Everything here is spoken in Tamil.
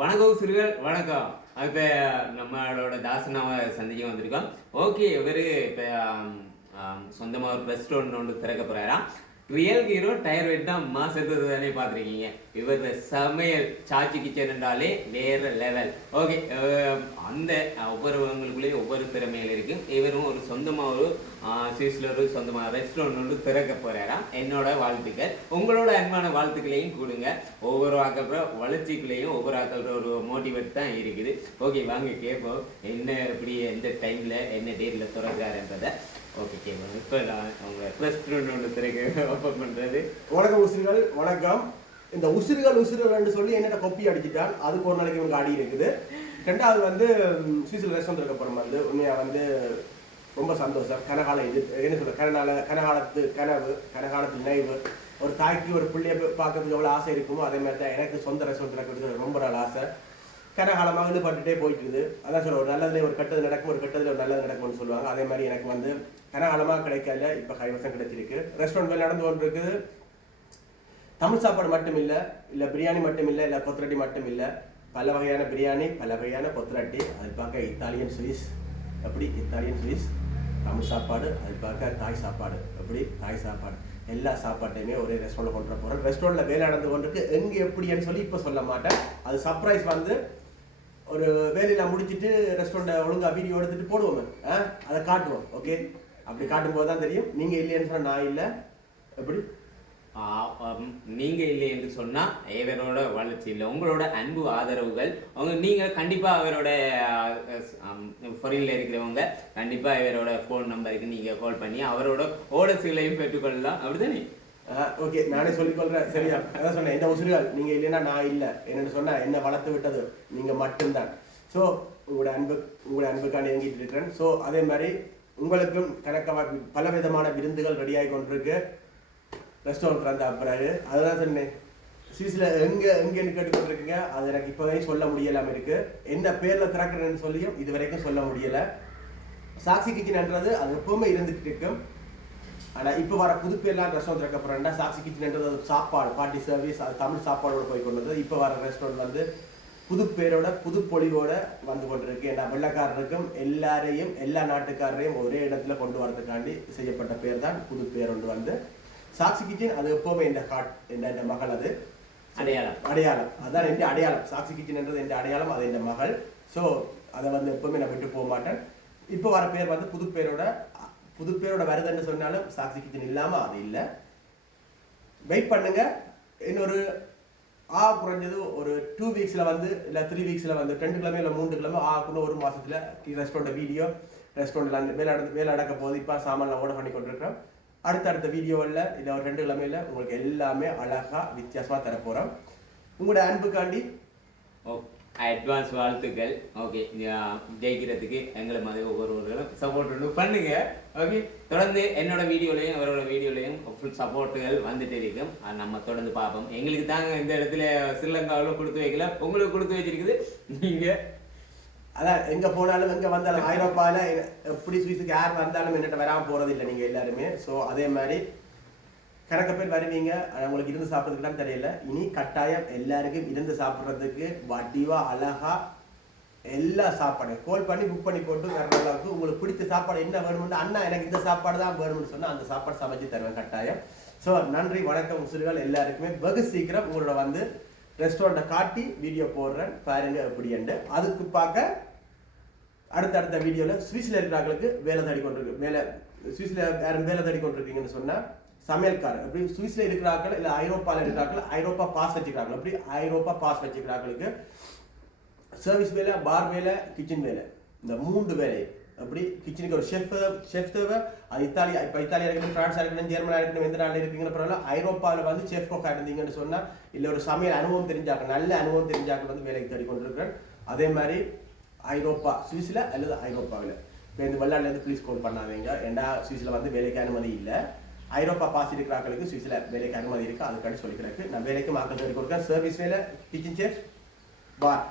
வணக்கம் சிறுகள் வணக்கம். இப்போ நம்மளோட தாசனாவை சந்திக்க வந்திருக்கோம். ஓகே, இவர் இப்போ சொந்தமாக ஒரு ரெஸ்டாரண்ட் ஒன்று திறக்க போகிறாராம். ரியல் ஹீரோ டயர் வெட் தான் மாசத்துக்கு தானே பார்த்துருக்கீங்க. இவர் சமையல் சாச்சி கிச்சன் என்றாலே வேற லெவல். ஓகே, அந்த ஒவ்வொருவங்களுக்குள்ளேயும் ஒவ்வொரு திறமையில் இருக்குது. இவரும் ஒரு சொந்தமாக ஒரு சுவிஸில் ஒரு சொந்தமாக ரெஸ்டாரண்ட் ஒன்று திறக்க போகிறாராம். என்னோட வாழ்த்துக்கள், உங்களோட அன்பான வாழ்த்துக்களையும் கொடுங்க. ஒவ்வொரு ஆக்கிற வளர்ச்சிக்குள்ளேயும் ஒவ்வொரு ஆக்கிற ஒரு மோட்டிவேட் தான் இருக்குது. ஓகே, வாங்க கேட்போம் என்ன எப்படி எந்த டைமில் என்ன டேட்டில் திறக்கிறாருன்றதை. ஓகே கேட்போம். இப்போ நான் அவங்க ரெஸ்டாரண்ட் ஒன்று திறக்க ஓப்பன் பண்ணுறது. வணக்கம் உசிறுகள், வணக்கம். இந்த உசிறுகள்னு சொல்லி என்னென்ன கொப்பி அடிச்சுட்டான், அதுக்கு ஒரு நாளைக்கு இவங்க அடி இருக்குது. ரெண்டாவது வந்து சுவிஸில் ரெஸ்டாரண்ட் இருக்க போகிறோம். வந்து உண்மையாக வந்து ரொம்ப சந்தோஷம். கனகால இது என்ன சொல்ற கனகாலத்து கனவு, கனகாலத்து நினைவு. ஒரு தாய்க்கு ஒரு பிள்ளைய பார்க்கறதுக்கு எவ்வளோ ஆசை இருக்குமோ அதே மாதிரி தான் எனக்கு சொந்த ரெஸ்டாரண்ட் இருக்கிறது ரொம்ப நாள் ஆசை. கனகாலமாக ஈடுபட்டுட்டே போயிட்டுருது. அதான் சொல்ல ஒரு நல்லதுலேயே ஒரு கெட்டது நடக்கும், ஒரு கெட்டதில் ஒரு நல்லது நடக்கும்னு சொல்லுவாங்க. அதே மாதிரி எனக்கு வந்து கனகாலமாக கிடைக்கல, இப்போ கைவசம் கிடைச்சிருக்கு. ரெஸ்டாரண்ட் வேலை நடந்து கொண்டு இருக்குது. தமிழ் சாப்பாடு மட்டும் இல்லை, இல்லை பிரியாணி மட்டும் இல்லை, இல்லை கொத்தரட்டி மட்டும் இல்லை, பல வகையான பிரியாணி, பல வகையான கொத்தரட்டி. அது பார்க்க இத்தாலியன் சுவிஸ், எப்படி இத்தாலியன் சுவிஸ். தமிழ் சாப்பாடு, அது பார்க்க தாய் சாப்பாடு, எப்படி தாய் சாப்பாடு. எல்லா சாப்பாட்டையுமே ஒரே ரெஸ்டாரண்ட்டில் கொண்டு போகிறோம். ரெஸ்டாரண்ட்டில் வேலை நடந்து கொண்டிருக்கு. எங்கே எப்படின்னு சொல்லி இப்போ சொல்ல மாட்டேன். அது சர்ப்ரைஸ் வந்து ஒரு வேலையில் முடிச்சுட்டு ரெஸ்டாரண்ட்டை ஒழுங்காக வீடியோ எடுத்துகிட்டு போடுவோமே, அதை காட்டுவோம். ஓகே, அப்படி காட்டும்போது தான் தெரியும். நீங்கள் இல்லைன்னு சொன்னால் நான் இல்லை. எப்படி நீங்கள் இல்லை என்று சொன்னால் இவரோட வளர்ச்சி இல்லை. உங்களோட அன்பு ஆதரவுகள் நீங்கள் கண்டிப்பாக அவரோட ஃபாரினில் இருக்கிறவங்க கண்டிப்பாக இவரோட ஃபோன் நம்பருக்கு நீங்கள் கால் பண்ணி அவரோட ஓடர்ஸ்களையும் பெற்றுக்கொள்ளலாம். அப்படிதானே? ஓகே, நானே சொல்லிக்கொள்கிறேன். சரியா? அதான் சொன்னேன், இந்த உசுறுகள் நீங்கள் இல்லைன்னா நான் இல்லை. என்னென்னு சொன்னால் என்ன வளர்த்து விட்டது நீங்கள் மட்டும்தான். ஸோ உங்களோட அன்புக்காண்டி இயங்கிட்டு இருக்கிறேன். ஸோ அதே மாதிரி உங்களுக்கும் கணக்காக பல விதமான விருந்துகள் ரெடியாகி கொண்டிருக்கு ரெஸ்டாரண்ட் திறந்த பிறகு. அதுதான் சொன்னேன், சுவிஸில் எங்கேன்னு கேட்டுக்கொண்டிருக்கீங்க. அது எனக்கு இப்போதையும் சொல்ல முடியலாமல் இருக்குது. என்ன பேரில் திறக்கிறேன்னு சொல்லியும் இது வரைக்கும் சொல்ல முடியலை. சாக்சி கிச்சன்ன்றது அது எப்பவுமே இருந்துகிட்டு இருக்கும். ஆனால் இப்போ வர புது பேர்லாம் ரெஸ்டாரண்ட் திறக்க போகிறேன்டா. சாக்சி கிச்சன்ன்றது அது சாப்பாடு, பார்ட்டி சர்வீஸ், அது தமிழ் சாப்பாடோடு போய் கொண்டு வந்தது. இப்போ வர ரெஸ்டாரண்ட் வந்து புது பேரோட புது பொலிவோட வந்து கொண்டிருக்கு. ஏன்னா வெள்ளக்காரருக்கும் எல்லாரையும் எல்லா நாட்டுக்காரரையும் ஒரே இடத்துல கொண்டு வரதுக்காண்டி செய்யப்பட்ட பேர் தான் புது பேர் ஒன்று வந்து சாக்சி கிச்சன். அது எப்பவுமே என் மகள், அது அடையாளம். அதுதான் என் அடையாளம். சாக்சி கிச்சன்ன்றது என் அடையாளம், அது என் மகள். ஸோ அதை வந்து எப்பவுமே நான் விட்டு போக மாட்டேன். இப்போ வர பேர் வந்து புது பேரோட வருதுன்னு சொன்னாலும் சாக்சி கிச்சன் இல்லாமல் அது இல்லை. வெயிட் பண்ணுங்க. இன்னொரு குறைஞ்சது ஒரு 2 வீக்ஸில் வந்து இல்லை 3 வீக்ஸில் வந்து 2 கிழமை இல்லை 3 கிழமை ஆகுன்னு ஒரு மாதத்தில் ரெஸ்டாரண்ட் வீடியோ ரெஸ்டாரண்ட்டில் அந்த வேலை நடக்க போகுது. இப்போ சாமான்லாம் ஓட பண்ணி கொண்டிருக்கிறோம். அடுத்தடுத்த வீடியோவில் இல்லை ஒரு 2 கிழமையில் உங்களுக்கு எல்லாமே அழகாக வித்தியாசமாக தரப்போகிறோம். உங்களோட அன்புக்காண்டி அட்வான்ஸ் வாழ்த்துக்கள். ஓகே, ஜெயிக்கிறதுக்கு எங்களை மாதிரி ஒவ்வொருவர்களும் சப்போர்ட் ஒன்று பண்ணுங்க. ஓகே, தொடர்ந்து என்னோட வீடியோலையும் அவரோட வீடியோலையும் ஃபுல் சப்போர்ட்டுகள் வந்துட்டு இருக்கும். நம்ம தொடர்ந்து பார்ப்போம். எங்களுக்கு தாங்க இந்த இடத்துல ஸ்ரீலங்காவில் கொடுத்து வைக்கல, உங்களுக்கு கொடுத்து வச்சிருக்குது. நீங்கள் அதான் எங்கே போனாலும் எங்கே வந்தாலும் ஐரோப்பாவில் எப்படி சுவிஸுக்கு யார் வந்தாலும் என்னட்ட வராமல் போகிறது இல்லை நீங்கள் எல்லாருமே. ஸோ அதே மாதிரி கணக்க பேர் வருவீங்க. உங்களுக்கு இருந்து சாப்பிட்றதுக்குலாம் தெரியல. இனி கட்டாயம் எல்லாருக்கும் இருந்து சாப்பிட்றதுக்கு வடிவாக அழகாக எல்லா சாப்பாடையும் கால் பண்ணி புக் பண்ணி போட்டு வரலாவுக்கு உங்களுக்கு பிடிச்ச சாப்பாடு என்ன வேணும்னு, அண்ணா எனக்கு இந்த சாப்பாடு தான் வேணும்னு சொன்னால் அந்த சாப்பாடு சமைச்சு தருவேன் கட்டாயம். ஸோ நன்றி, வணக்கம் உசுறுகள் எல்லாருக்குமே. வெகு சீக்கிரம் உங்களோட வந்து ரெஸ்டாரண்ட்டை காட்டி வீடியோ போடுறேன், பாருங்க எப்படின்ட்டு. அதுக்கு பார்க்க அடுத்தடுத்த வீடியோவில் சுவிஸில் இருக்கிறவங்களுக்கு வேலை தேடி கொண்டிருக்கு. சுவிஸில் யாரும் வேலை தேடி கொண்டிருக்கீங்கன்னு சொன்னால் சமையல்காரர், அப்படி சுவிஸில் இருக்கிறார்கள் இல்லை ஐரோப்பாவில் இருக்கிறார்கள், ஐரோப்பா பாஸ் வச்சுக்கிறார்கள், அப்படி ஐரோப்பா பாஸ் வச்சுக்கிறார்களுக்கு சர்வீஸ் வேலை, பார் வேலை, கிச்சன் வேலை, இந்த 3 வேலை. அப்படி கிச்சனுக்கு ஒரு ஷெஃப் தேவை. அது இப்போ இத்தாலியா இருக்கணும், ஃப்ரான்ஸாக இருக்கணும், ஜெர்மனாக இருக்கணும், எந்த நாளில் இருக்கீங்கன்னு பரவாயில்ல. ஐரோப்பாவில் வந்து ஷெஃப் கோக்காக இருந்தீங்கன்னு சொன்னால் இல்லை ஒரு சமையல் அனுபவம் தெரிஞ்சாக்க, நல்ல அனுபவம் தெரிஞ்சாக்க வந்து வேலைக்கு தேடி கொண்டிருக்கிறேன். அதே மாதிரி ஐரோப்பா சுவிஸில் அல்லது ஐரோப்பாவில் இப்போ இந்த வெள்ளாட்லேருந்து ப்ளீஸ் கால் பண்ணாதீங்க. ஏன்னா சுவிஸில் வந்து வேலைக்கு அனுமதி இல்லை. ஐரோப்பா பாஸ் இருக்கிறாங்களுக்கு சுவிஸில் வேலைக்கு அனுமதி இருக்குது. அதுக்காண்டி சொல்லிக்கிறேன். நான் வேலைக்கு மாற்றம் தேடி கொடுக்குறேன். சர்வீஸ் வேலை, கிச்சன் செஃப், பார்